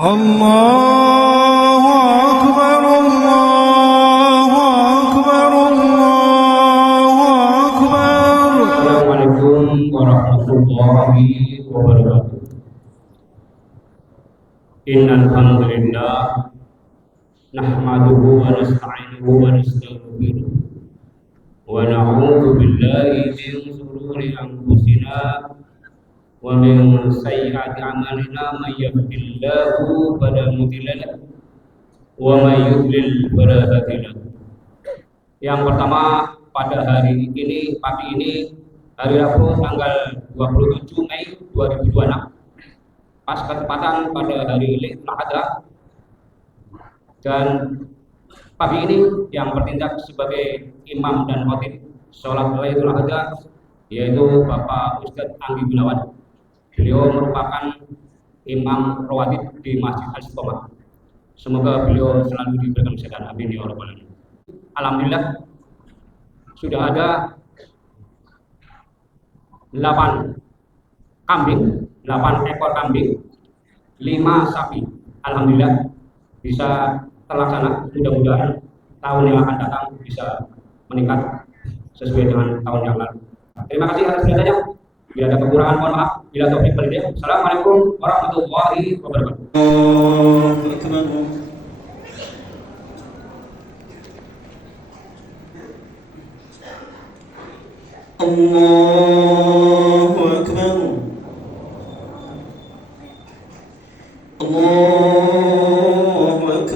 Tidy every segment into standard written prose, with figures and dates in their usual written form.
الله أكبر الله أكبر الله أكبر. Assalamualaikum warahmatullahi wabarakatuh. Innal hamdalillah nahmaduhu wa nasta'inuhu wa nastaghfiruh wa na'udzu billahi min shururi anfusina wa min sayyiati a'malina may yahdihillahu fala mudilla lahu wa may yudlil fala hadiya lahu. Yang pertama, pada hari ini, pagi ini, hari Rabu tanggal 27 Mei 2026, pas ketepatan pada hari Lailatul Adha, dan pagi ini yang bertindak sebagai imam dan khatib sholat Lailatul Adha yaitu Bapak Ustadz Anggi Gunawan. Beliau merupakan imam rawatib di Masjid Al-Istiqomah. Semoga beliau selalu diberikan kesehatan, amin ya rabbal alamin. Alhamdulillah sudah ada 8 kambing, 8 ekor kambing, 5 sapi. Alhamdulillah bisa terlaksana. Mudah-mudahan tahun yang akan datang bisa meningkat sesuai dengan tahun yang lalu. Terima kasih atas perhatiannya. Bila ada kekurangan mohon maaf. Bila taufik wal hidayah. Assalamualaikum warahmatullahi wabarakatuh. Allahu Akbar. Allahu Akbar. Allahu Akbar.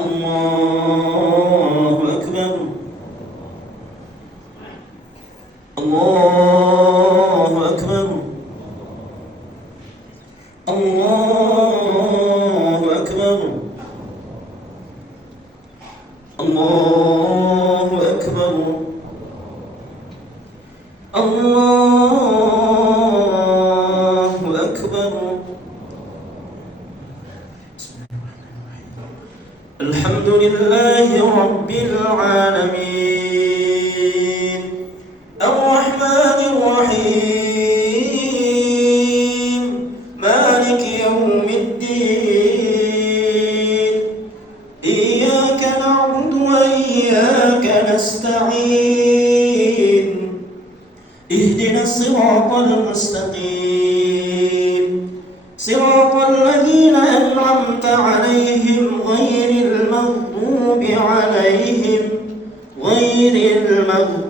Allahu Akbar. Allahu Akbar. Allahu Akbar. Allahu Akbar. Alhamdulillahi Rabbil Alamin, Ar-Rahmanir Rahim, Maliki Yawmiddin, Iyyaka na'budu wa iyyaka nasta'in, Ihdinas siratal mustaqim, siratal ladzina an'amta 'alaihim ghairil maghdubi 'alaihim waladdallin.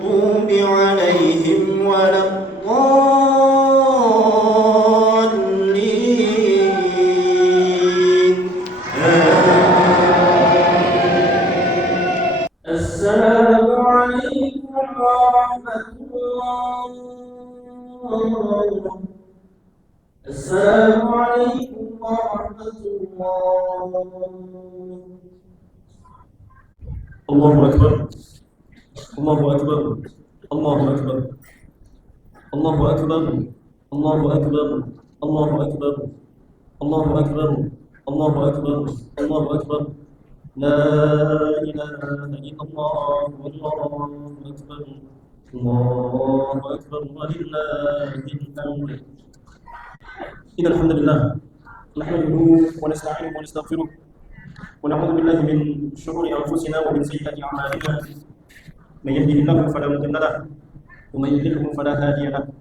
Assalamu alaikum warahmatullahi wabarakatuh. Assalamu alaikum warahmatullahi. Allahu Akbar. Allahu Akbar. Allahu Akbar. Allahu Akbar. Allahu Akbar. Allahu Akbar. Allahu Akbar. Allahu Akbar. Allahu Akbar. La ilaha illallah. Wallahu Akbar. Allahu Akbar. Walillahil hamd. Innal hamdalillah nahmaduhu wa nasta'inuhu wa nastaghfiruh wa na'udzu billahi min shururi anfusina wa min sayyiati a'malina. Man yahdihillahu fala mudilla lahu wa man yudlilhu fala hadiya lahu.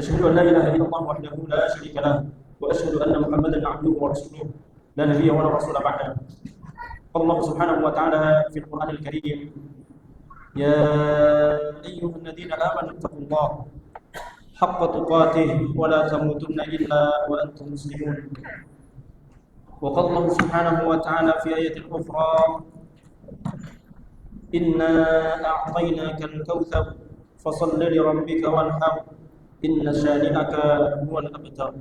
Asyhadu an la ilaha illallah wahdahu la syarika lahu wa asyhadu anna Muhammadan 'abduhu wa rasuluh la nabiyya wa la rasula ba'dahu. Allah subhanahu wa ta'ala fil Qur'anil Karim, ya ayyuhalladzina amanu taqullaha haqqa tuqatih wa la tamutunna illa wa antum muslimun. Wa qala Allah subhanahu wa ta'ala fi ayatin ukhra, inna a'tainaka al-kautsar fasalli li rabbika wanhar inna shani'aka huwal abtar.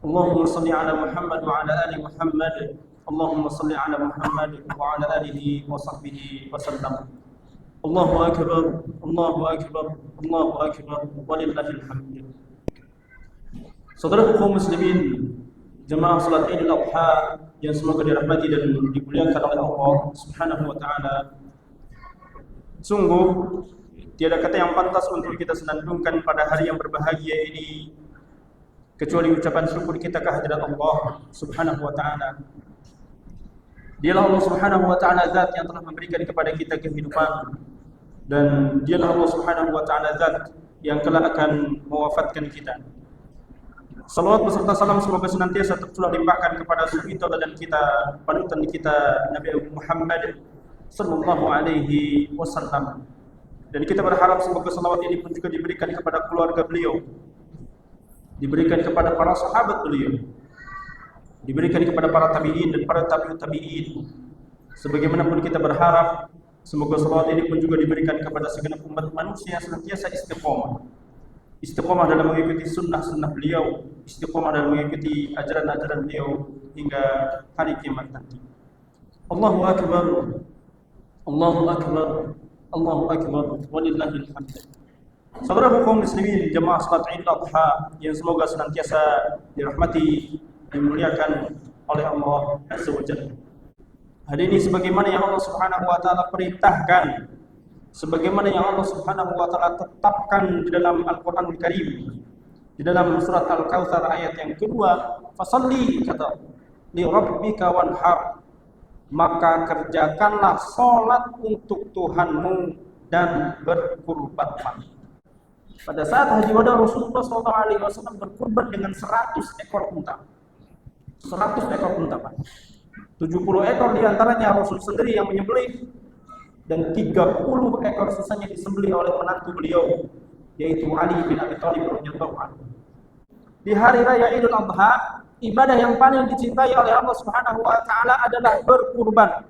Allahumma salli ala Muhammad wa ala ali Muhammad. Allahumma salli ala Muhammad wa ala alihi wa sahbihi wa sallam. Allahu Akbar. Allahu Akbar. Allahu Akbar. Walillahil hamd. Saudara kaum muslimin, jemaah salat Idul Adha yang semoga dirahmati dan dimuliakan oleh Allah Subhanahu wa taala. Sungguh tiada kata yang pantas untuk kita senandungkan pada hari yang berbahagia ini kecuali ucapan syukur kita kehadirat Allah Subhanahu wa taala. Dialah Allah Subhanahu wa taala zat yang telah memberikan kepada kita kehidupan, dan dialah Allah Subhanahu wa taala zat yang kelak akan mewafatkan kita. Salawat beserta salam semoga senantiasa tercurah limpahkan kepada suri teladan kita, panutan kita Nabi Muhammad sallallahu alaihi wasallam. Dan kita berharap semoga salawat ini pun juga diberikan kepada keluarga beliau, diberikan kepada para sahabat beliau, diberikan kepada para tabi'in dan para tabi'ut tabi'in. Sebagaimanapun kita berharap semoga salawat ini pun juga diberikan kepada segenap umat manusia yang senantiasa istiqomah. Istiqomah dalam mengikuti sunnah-sunnah beliau, istiqomah dalam mengikuti ajaran-ajaran beliau hingga hari kiamat nanti. Allahu akbar, Allahu akbar, Allahu akbar, walillahil hamd. Saudara kaum muslimin jemaah salat Idul Adha yang semoga senantiasa dirahmati dan dimuliakan oleh Allah Azza wa Jalla. Hari ini sebagaimana yang Allah Subhanahu wa taala perintahkan, sebagaimana yang Allah Subhanahu wa taala tetapkan di dalam Al-Qur'anul Karim, di dalam surat Al-Kautsar ayat yang kedua, fasalli kata li rabbika wanhar, maka kerjakanlah salat untuk Tuhanmu dan berkurbanlah. Pada saat haji wada Rasulullah SAW berkurban dengan 100 ekor unta. 100 ekor unta, Pak. 70 ekor diantaranya Rasul sendiri yang menyembelih, dan 30 ekor sisanya disembelih oleh menantu beliau, yaitu Ali bin Abi Thalib radhiyallahu anhu. Di hari raya Idul Adha, ibadah yang paling dicintai oleh Allah Subhanahu wa taala adalah berkurban.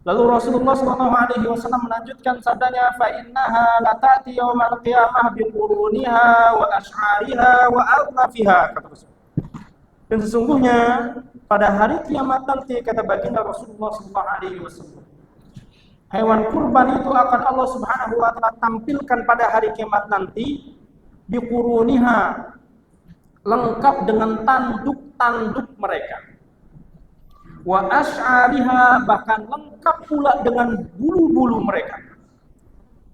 Lalu Rasulullah SAW melanjutkan sabdanya, fa innaha latati yaumal qiyamah bi quruniha wa ash'ariha wa alfafiha, kata Rasul. Dan sesungguhnya pada hari kiamat nanti, kata baginda Rasulullah SAW, hewan kurban itu akan Allah Subhanahu wa taala tampilkan pada hari kiamat nanti bi quruniha, lengkap dengan tanduk-tanduk mereka. Wa ash'ariha, bahkan lengkap pula dengan bulu-bulu mereka.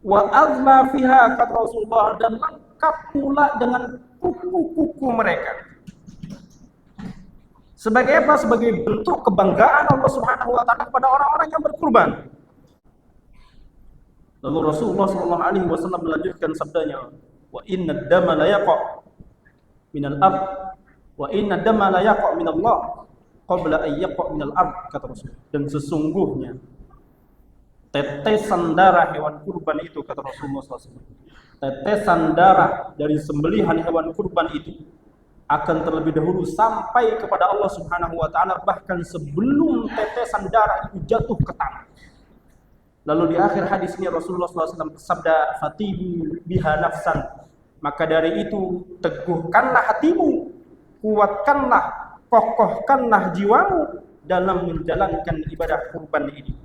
Wa azlafiha, kata Rasulullah, dan lengkap pula dengan kuku-kuku mereka. Sebagai apa? Sebagai bentuk kebanggaan Allah Subhanahu wa taala kepada orang-orang yang berkurban. Lalu Rasulullah SAW melanjutkan sabdanya, wa inna ad-dama la yaqa' minal ard wa inna ad-dama la yaqa' minallah qabla an yaqa' minal ard, kata Rasul. Dan sesungguhnya tetesan darah hewan kurban itu, kata Rasulullah SAW, tetesan darah dari sembelihan hewan kurban itu akan terlebih dahulu sampai kepada Allah Subhanahu wa taala, bahkan sebelum tetesan darah itu jatuh ke tanah. Lalu di akhir hadis ini Rasulullah SAW bersabda, fatibu biha nafsan, maka dari itu teguhkanlah hatimu, kuatkanlah, kokohkanlah jiwamu dalam menjalankan ibadah kurban ini.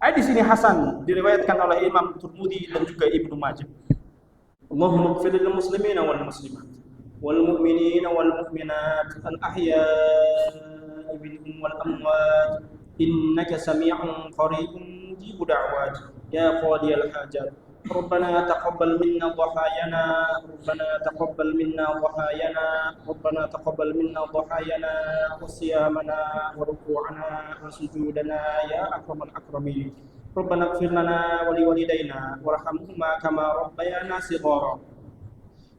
Hadis ini hasan, diriwayatkan oleh Imam Tirmidzi dan juga Ibnu Majah. Allahumma ighfir lil muslimina wal muslimat wal mu'minina wal mu'minat al ahya'i minhum wal amwat innaka sami'un qaribun mujibu da'wat ya qadiyal hajat. ربنا تقبل منا ضحايانا ربنا تقبل منا ضحايانا ربنا تقبل منا ضحايانا وصيامنا وركوعنا وسجودنا يا أكرم الأكرمين. ربنا اغفر لنا ولوالدينا وارحمهما كما ربيانا صغارا.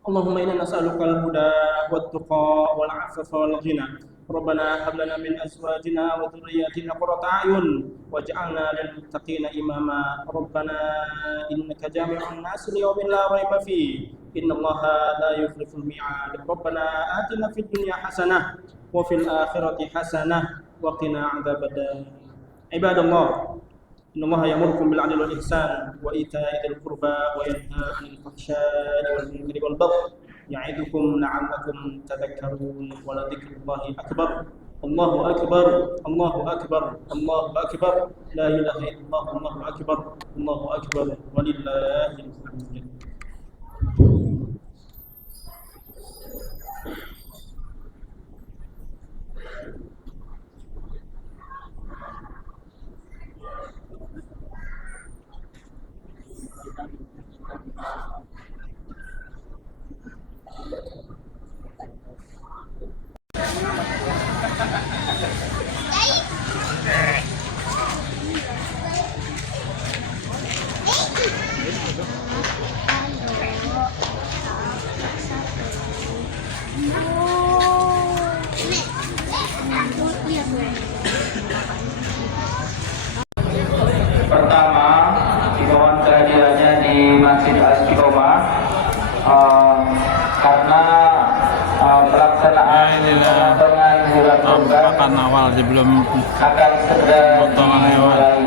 اللهم إنا نسألك الهدى والتقى والعفاف والغنى. ربنا هب لنا من أزواجنا وذرياتنا قرة أعين واجعلنا للمتقين إماما. ربنا إنك جامع الناس ليوم لا ريب فيه إن الله لا يخلف الميعاد. ربنا آتنا في الدنيا حسنة وفي الآخرة حسنة وقنا عذاب النار. عباد الله إن الله يأمركم بالعدل والإحسان وإيتاء ذي القربى وينهى عن الفحشاء والمنكر والبغي يعظكم لعلكم تذكرون ولذكر الله أكبر. الله أكبر الله أكبر الله أكبر لا إله إلا الله الله أكبر الله أكبر ولله الحمد. Pertama, himbauan kehadirannya di Masjid Istiqomah karena pelaksanaan pemotongan hewan kurban Pakan awal sebelum akan segera potongan hewan. dimulai.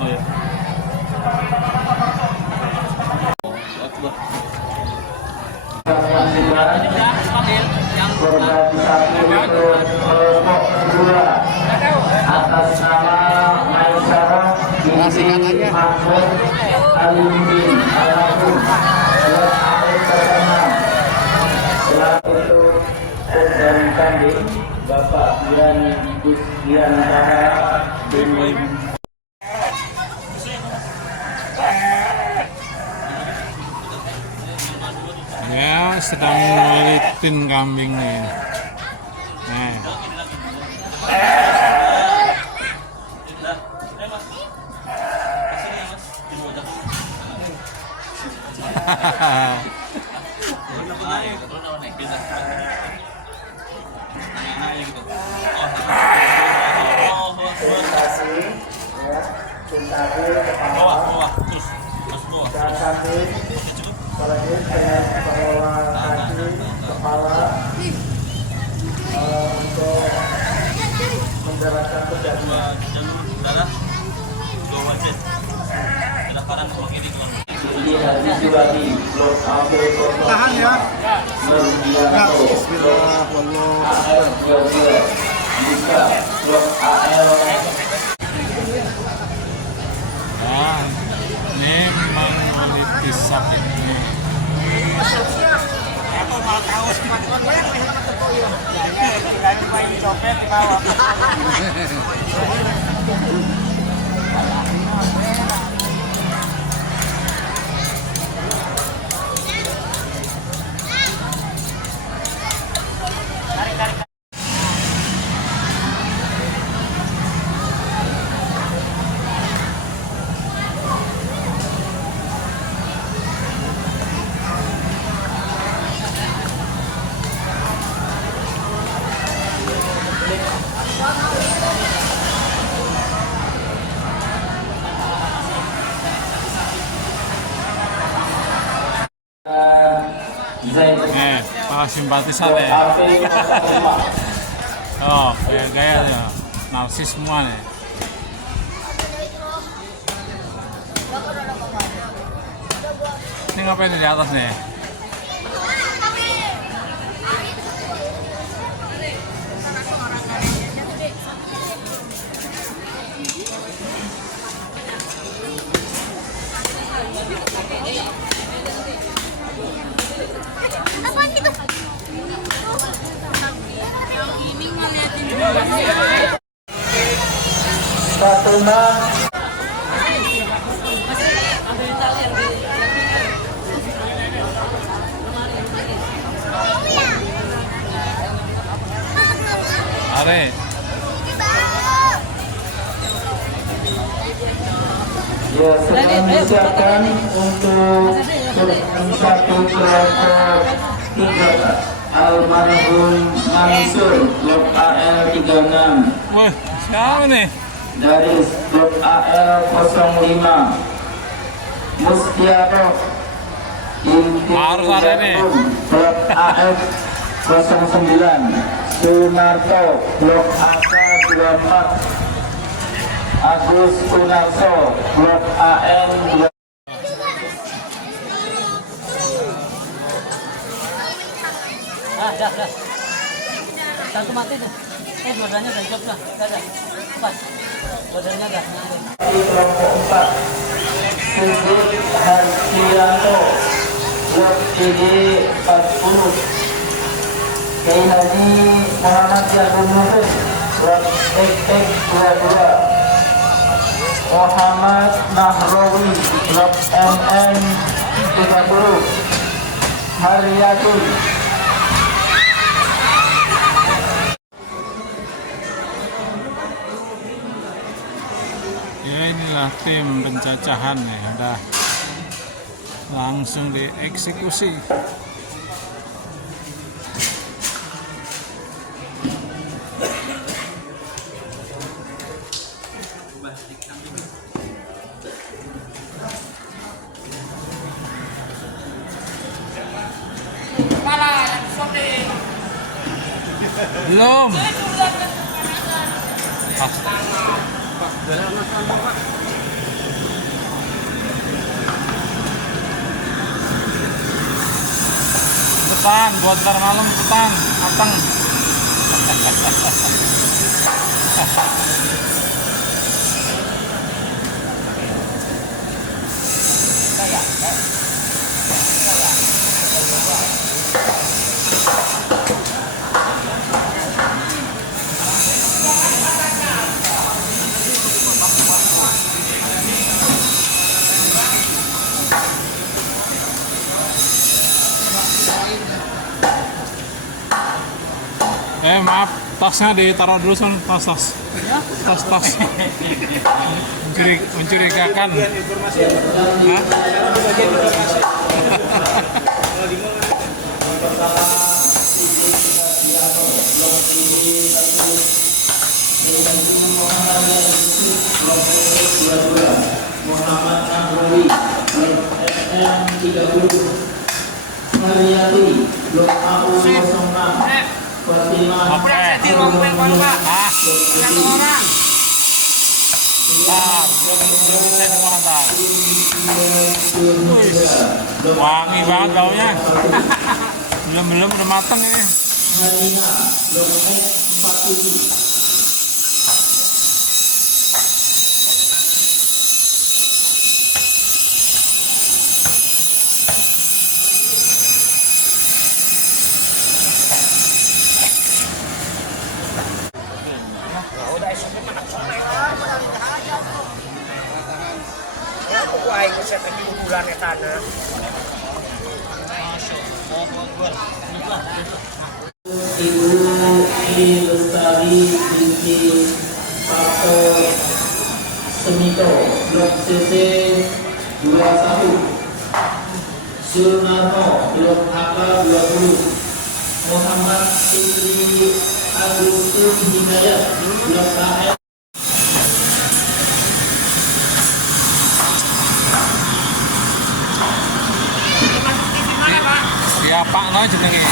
Oh ya. Korban satu kelompok kedua atas nama Maisarah binti Mahmud Alimuddin almarhum telah akhir pertama. Setelah itu dan kambing Bapak Dian bin Ya, sedang ngeliatin kambingnya. Nah. untuk menjalankan pekerjaan. Tahan ya. Bismillah, Ah, ini mengulitis sakit ini. Para simpatisan ya. Oh, gaya-gaya ya. Narsis semua nih. Ini ngapain di atas nih? Fatuna Are. ya sedang disiapkan untuk satu kelompok 3 almarhum Mansur blok AL 36 Wah, siapa nih? dari blok AL 05 Mustiaroh binti Harus ada nih. blok AF 09 Sunarto blok AK 24 Agus Sunarso blok AN 2. Dah. Satu mati tuh. Badannya udah job dah. Dah. Pas. Badannya dah. Di kelompok 4 Sigit Harsianto blok CD 40 Kiai Haji Muhammad Yakub Nufus blok XX 22 Muhammad Nahrawi Blok NN 30 Haryatul. Ya inilah tim penjajahan ya, udah langsung dieksekusi. Belum. Cepetan, buat ntar malam cepetan, matang. Maaf, tasnya ditaruh dulu son, tas. Mencurigakan. Hah? Muhammad Nahrawi NN 30 Haryati Blok AU 06 Fatimah Oke. Belum selesai semua ntar. Wangi banget baunya. Belum udah mateng ini. Harina Blok X 47 Ibu Lestari binti Parto Semito Blok CC 21 Sunarno Blok AK 20 Muhammad Indri Agustus Hidayat Blok KM. Ya Pak no jenenge.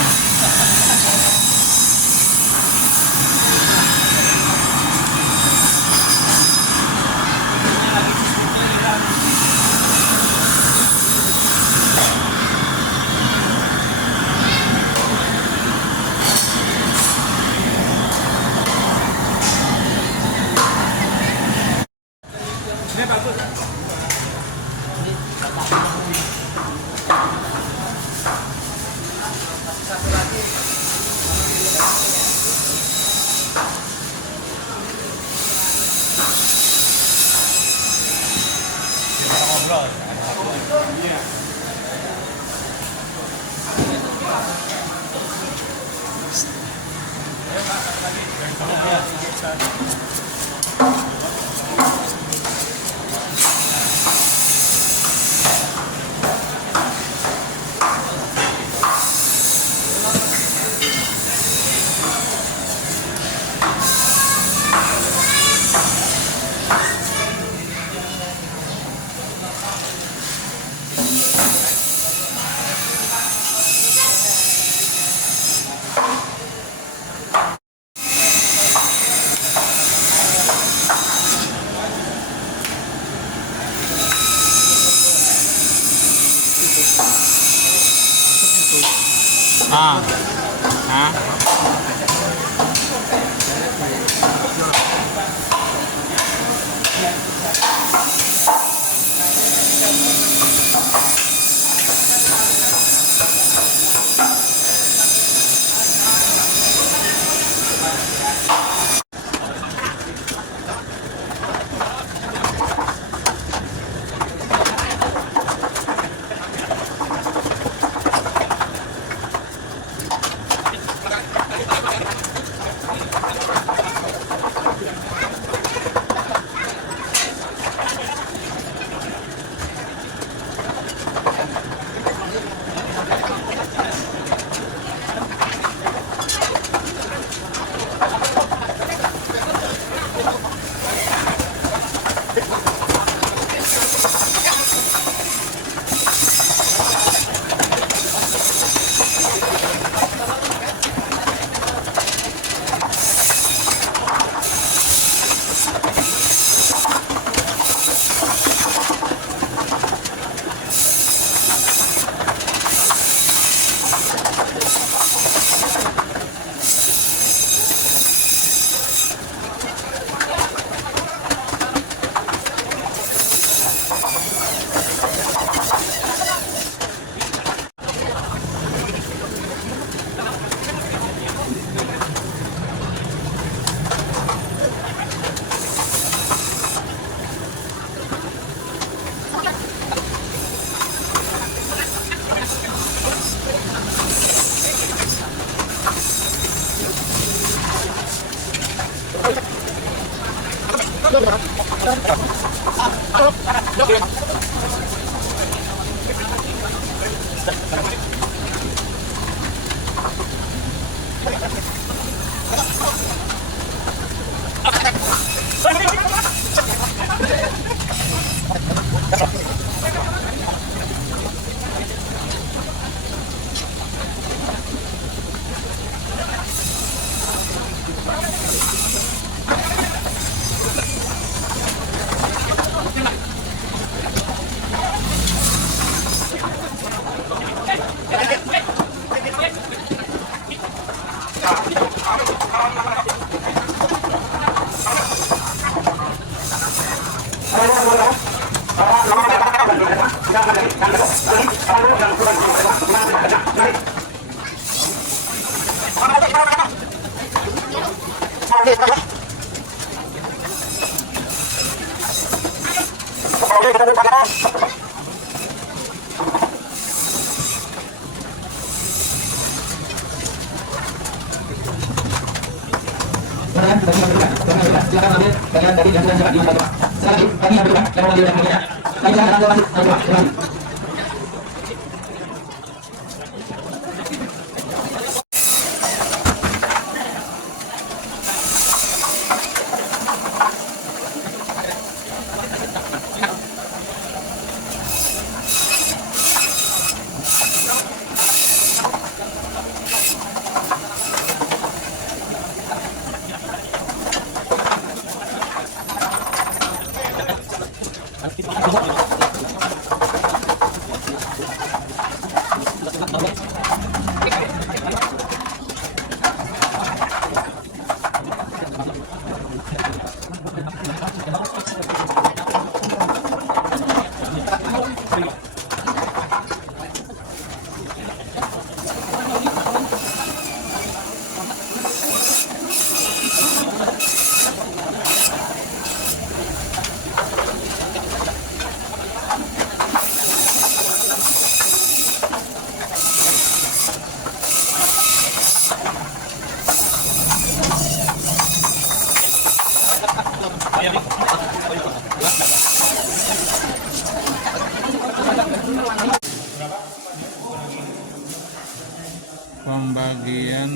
Pembagian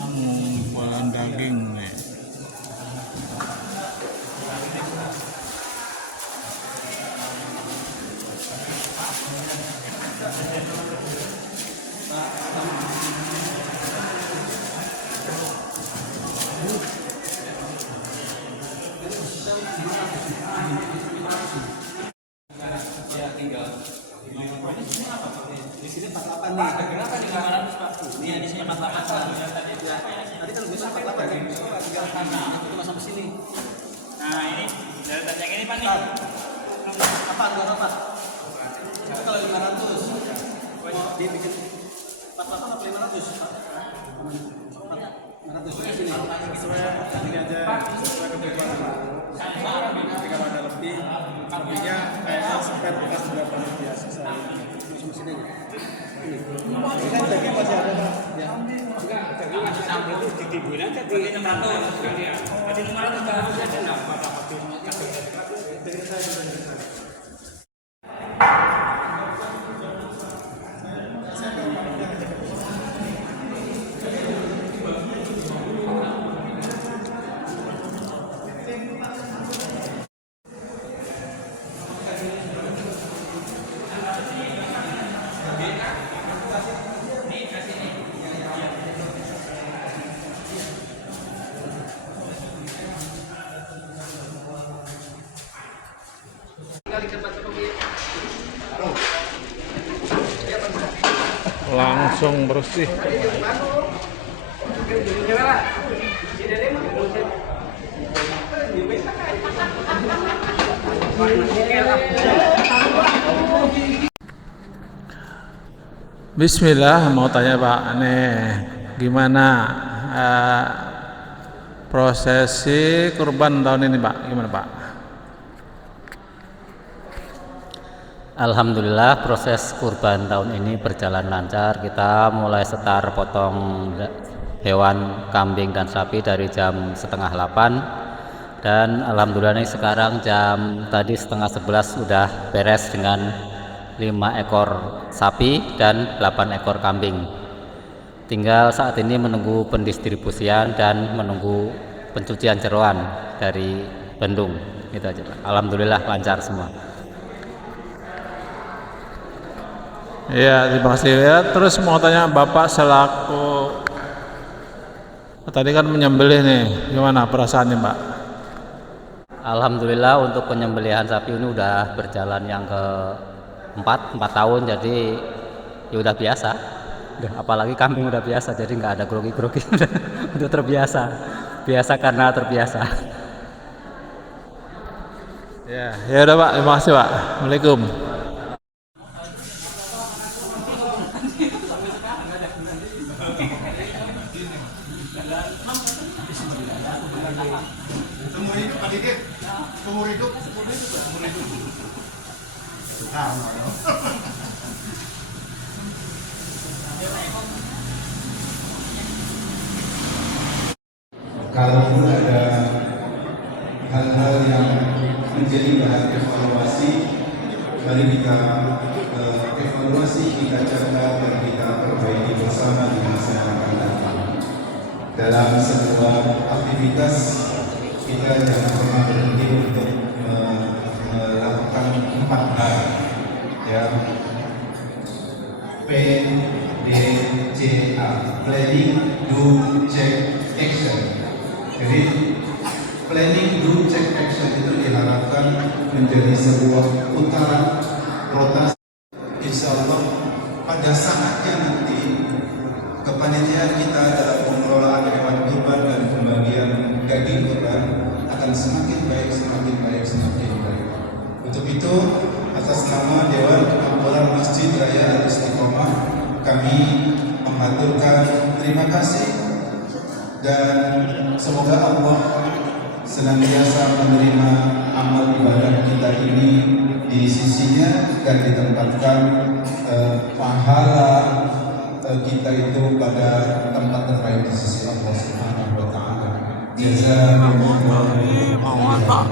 pengumpulan daging nih. Di sini 48 nih. Kenapa nih 500 Pak? Iya, di sini 48. Tadi kan bisa 48 nih. Itu masuk ke sini. Nah ini dari yang ini Pak nih. Apa anggaran Pak? Itu kalau 500. Dia bikin 48 atau 500? 500 di sini. Ini aja sesuai kebutuhan Pak. Tapi kalau ada lebihnya kayaknya spare bekas berapa biasa saya. Terus sini. Ini kan daging masih ada Pak. Ya. Enggak, daging masih sampai itu ditimbun aja di 600. Jadi 500 aja enggak apa-apa. Dari saya. Langsung bersih. Bismillah, mau tanya Pak, nih gimana prosesi kurban tahun ini Pak? Gimana Pak? Alhamdulillah proses kurban tahun ini berjalan lancar. Kita mulai setar potong hewan kambing dan sapi dari jam 7:30 Dan alhamdulillah nih sekarang jam tadi setengah 11 sudah beres dengan 5 ekor sapi dan 8 ekor kambing. Tinggal saat ini menunggu pendistribusian dan menunggu pencucian jeroan dari bendung. Gitu aja, Pak. Alhamdulillah lancar semua. Ya, terima kasih ya. Terus mau tanya Bapak selaku tadi kan menyembelih nih, gimana perasaannya, Pak? Alhamdulillah untuk penyembelihan sapi ini udah berjalan yang ke 4 tahun, jadi ya udah biasa. Apalagi kambing udah biasa, jadi nggak ada grogi-grogi. Udah terbiasa. Biasa karena terbiasa. Ya udah Pak, terima kasih Pak. Assalamualaikum. Kalaupun ada hal-hal yang menjadi bahan evaluasi, mari kita evaluasi, kita catat dan kita perbaiki bersama di masa yang akan datang. Dalam sebuah aktivitas kita jangan pernah berhenti untuk melakukan 4 hal, ya. PDCA, planning, do, check, action. Jadi planning, do, check, action itu diharapkan menjadi sebuah putaran rotasi. Insya Allah pada saatnya nanti kepanitiaan kita dalam pengelolaan hewan kurban dan pembagian daging kurban akan semakin baik, semakin baik, semakin baik. Untuk itu, atas nama Dewan Kemakmuran Masjid Raya Al-Istiqomah, kami mengaturkan terima kasih dan semoga Allah senantiasa menerima amal ibadah kita ini di sisinya dan ditempatkan pahala kita itu pada tempat terbaik di sisi Allah Subhanahu wa taala. Jazakumullahu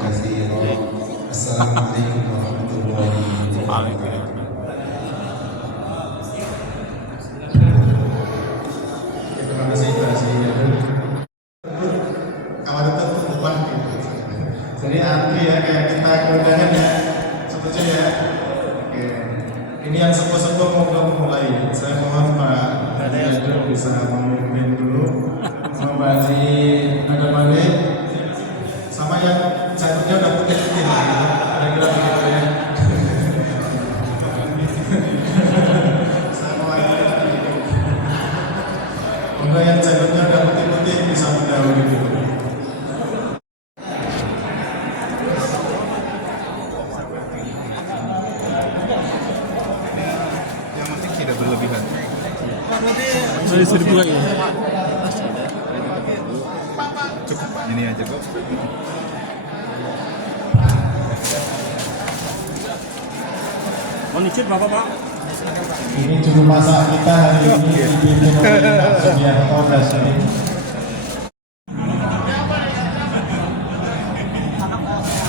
khairan. Assalamualaikum warahmatullahi wabarakatuh. Terima kasih Pak Syahrul. Kawan tetap beban gitu. Jadi antri ya kayak kita keundangan ya. Setuju ya? Oke. Ini yang sepuh-sepuh mau mulai. Saya mohon Pak Hadiah bisa memimpin dulu. Membagi nada balik sama yang jatuhnya udah putih-putih kira-kira begitu ya. Semoga yang jatuhnya udah putih-putih bisa mendahului dulu. Yang penting tidak berlebihan. Dari 1000 lagi. Cukup Pak, ini aja kok. Mau nyicip Bapak, Pak? Ini juru masak kita hari ini dipimpin oleh Pak Sugiarto Dasri.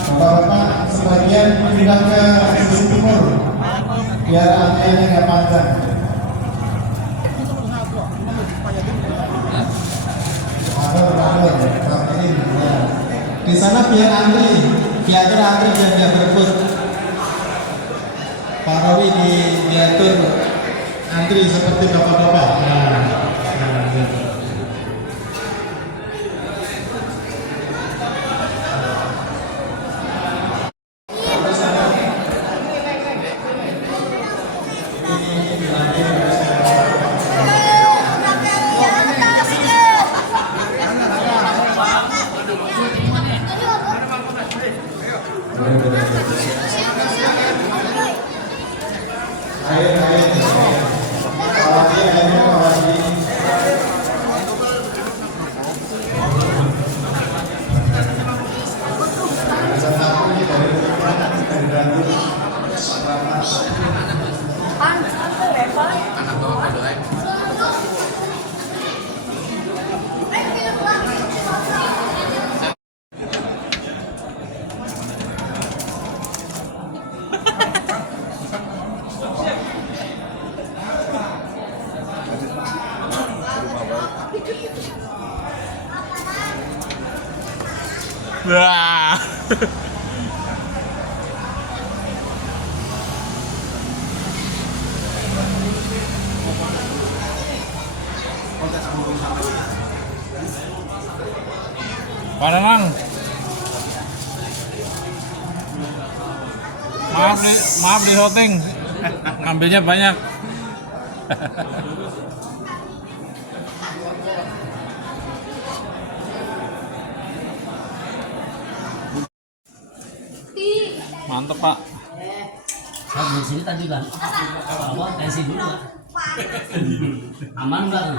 Bapak-bapak sebagian pindah ke sisi timur biar antriannya nggak panjang. Di sana biar antri, diatur antri biar nggak berebut. Pak Rawi diatur antri seperti bapak-bapak. Wah. Pak Danang, maaf di hoteng, ngambilnya banyak. Mantap Pak. Saya di sini tadi kan, apa tensi dulu kan? Aman nggak?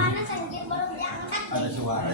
Ada suara.